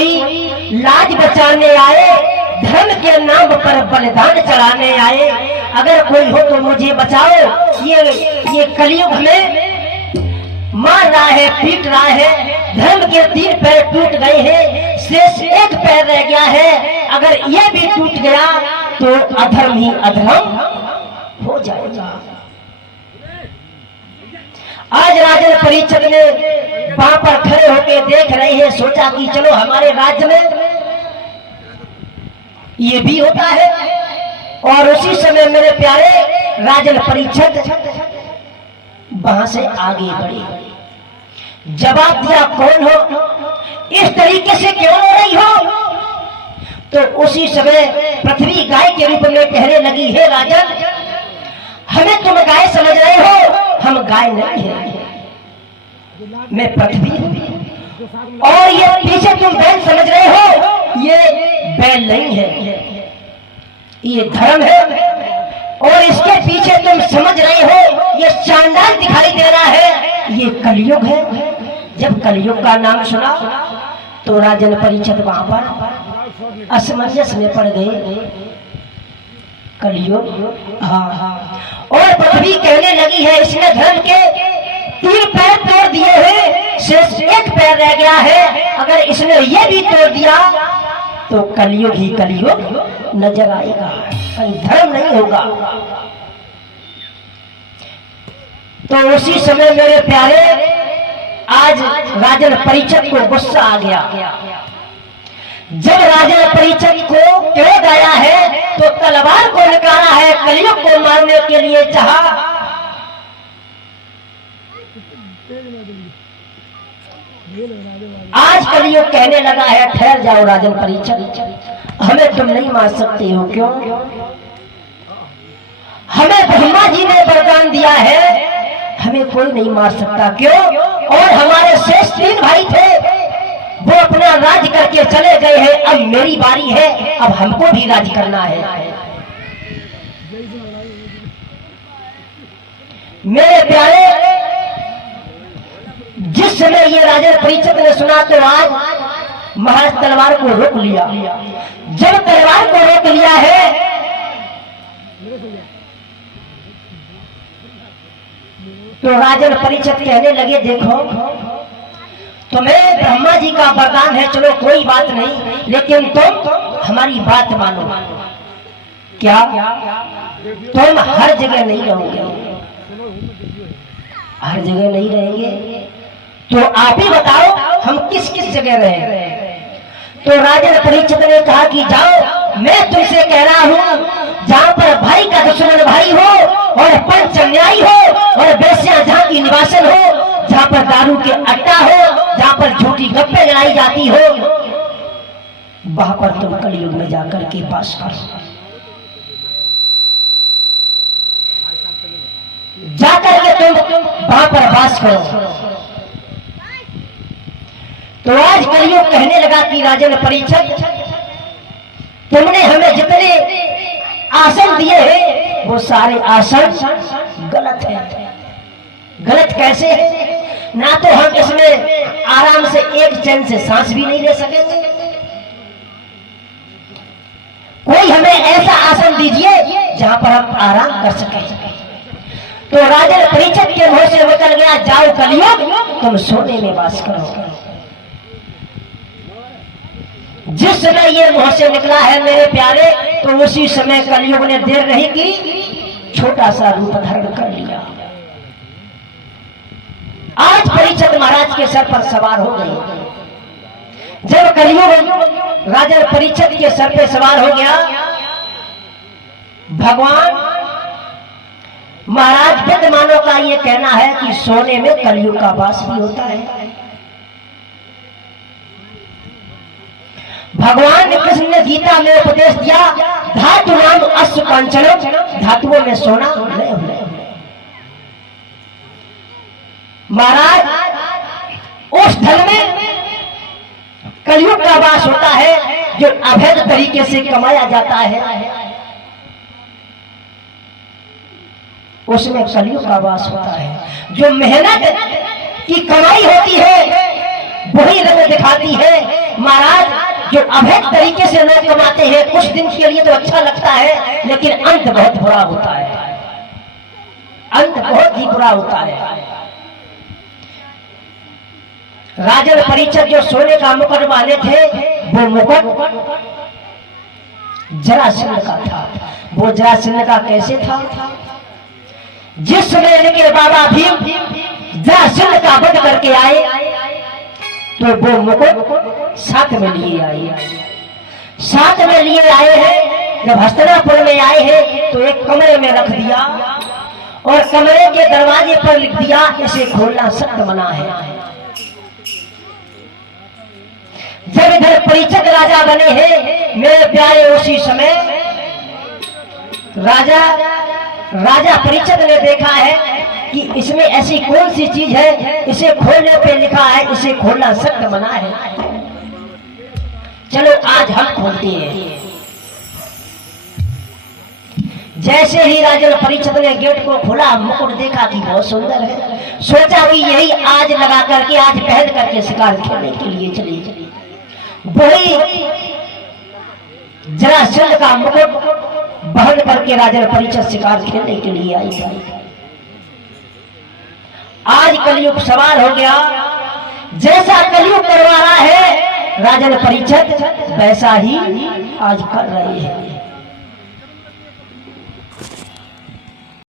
कोई लाज बचाने आए, धर्म के नाम पर बलिदान चढ़ाने आए। अगर कोई हो तो मुझे बचाओ। ये कलयुग में मार रहा है, पीट रहा है। धर्म के 3 पैर टूट गए हैं, शेष 1 पैर रह गया है। अगर ये भी टूट गया तो अधर्म ही अधर्म हो जाएगा। आज राजन परीक्षक ने वहां पर खड़े होकर देख रहे हैं, सोचा कि चलो हमारे राज्य में ये भी होता है। और उसी समय मेरे प्यारे राजन परीक्षक वहां से आगे बढ़े, जवाब दिया, कौन हो, इस तरीके से क्यों हो रही हो? तो उसी समय पृथ्वी गाय के रूप में कहने लगी, हे राजन, हमें तुम गाय समझ रहे हो, हम गाय नहीं है, मैं पृथ्वी हूं। और ये पीछे तुम बैल समझ रहे हो, ये बैल नहीं है, ये धर्म है। और इसके पीछे तुम समझ रहे हो, ये चांडाल दिखाई दे रहा है, ये कलयुग है। जब कलयुग का नाम सुना तो राजन परीक्षक वहां पर असमंजस में पड़ गए। कलयुग, हाँ। और पृथ्वी कहने लगी है, इसने धर्म के 3 पैर तोड़ दिए हैं, शेष 1 पैर रह गया है। अगर इसने ये भी तोड़ दिया तो कलयुग ही कलयुग नजर आएगा, कहीं धर्म नहीं होगा। तो उसी समय मेरे प्यारे आज राजन परीक्षक को गुस्सा आ गया। जब राजन परीक्षक को क्रोध आया है तो तलवार को निकाला है, कलयुग को मारने के लिए चाहा। आज कलयुग कहने लगा है, ठहर जाओ राजन परीक्षक, हमें तुम नहीं मार सकते हो। क्यों? हमें ब्रह्मा जी ने वरदान दिया है, हमें कोई नहीं मार सकता। क्यों? और हमारे शेष 3 भाई थे, वो अपना राज करके चले गए हैं, अब मेरी बारी है, अब हमको भी राज करना है। मेरे प्यारे, जिस समय ये राजन परीक्षक ने सुना तो आज महाराज तलवार को रोक लिया। जब तलवार को रोक लिया है तो राजन परीक्षक कहने लगे, देखो तुम्हें ब्रह्मा जी का वरदान है, चलो कोई बात नहीं, लेकिन तुम हमारी बात मानो। क्या? तुम हर जगह नहीं रहोगे, हर जगह नहीं रहेंगे, तो आप ही बताओ हम किस किस जगह रहे? तो राजन परीक्षित ने कहा कि जाओ, मैं तुमसे कह रहा हूं, जहां पर भाई का दुश्मन भाई हो और पंच न्यायी हो और बेस्या जहां की निवासन हो, जहां पर दारू के अड्डा हो, जहां पर झूठी गप्पे लड़ाई जाती हो, वहां पर तुम कलयुग में जाकर के पास करो, जाकर के तुम वहां पर वास करो। तो आज कलयुग कहने लगा कि राजन परीक्षक, तुमने हमें जितने आसन दिए हैं वो सारे आसन गलत है। गलत कैसे है? ना तो हम इसमें आराम से एक चैन से सांस भी नहीं ले सकेंगे, कोई हमें ऐसा आसन दीजिए जहां पर हम आराम कर सकें। तो राजन परीक्षक के मुंह से निकल गया, जाओ कलयुग, तुम सोने में वास करो। जिस समय ये मुंह से निकला है मेरे प्यारे, तो उसी समय कलयुग ने देर नहीं की, छोटा सा रूप धारण कर लिया। आज परीक्षित महाराज के सर पर सवार हो गए। जब कलयुग राजा परीक्षित के सर पे सवार हो गया, भगवान महाराज विद्यमानों का ये कहना है कि सोने में कलयुग का वास भी होता है। भगवान ने कृष्ण ने गीता में उपदेश दिया, धातु नाम अश्व कांचनम, धातुओं में सोना है। महाराज उस धन में कलयुग का वास होता है जो अवैध तरीके से कमाया जाता है, उसमें कलयुग का वास होता है। जो मेहनत की कमाई होती है वही रंग दिखाती है, महाराज जो अवैध तरीके से लोग कमाते हैं, कुछ दिन के लिए तो अच्छा लगता है, लेकिन अंत बहुत बुरा होता है, अंत बहुत ही बुरा होता है। राजन परीक्षित जो सोने का मुकुट वाले थे, वो मुकुट जरासंध का था। वो जरासंध का कैसे था? जिस समय इनके बाबा भीम जरासंध का वध करके आए, तो वो मुकुट साथ में लिए आए, साथ में लिए आए हैं। जब हस्तिनापुर में आए हैं तो एक कमरे में रख दिया और कमरे के दरवाजे पर लिख दिया, इसे खोलना सख्त मना है। जब इधर परीक्षित राजा बने हैं मेरे प्यारे, उसी समय राजा परीक्षित ने देखा है कि इसमें ऐसी कौन सी चीज है, इसे खोलने पे लिखा है इसे खोलना सख्त मना है। चलो आज हम खोलते हैं। जैसे ही राजा परीक्षित ने गेट को खोला, मुकुट देखा कि बहुत सुंदर है, सोचा कि यही आज लगा करके, आज पहन करके शिकार खेलने के लिए चली। वही जरासंध का मुकुट बहन करके राजा परीक्षित शिकार खेलने के लिए आई। आज कलयुग सवार हो गया, जैसा कलयुग करवा रहा है राजा परीक्षित, वैसा ही आज कर रहे हैं।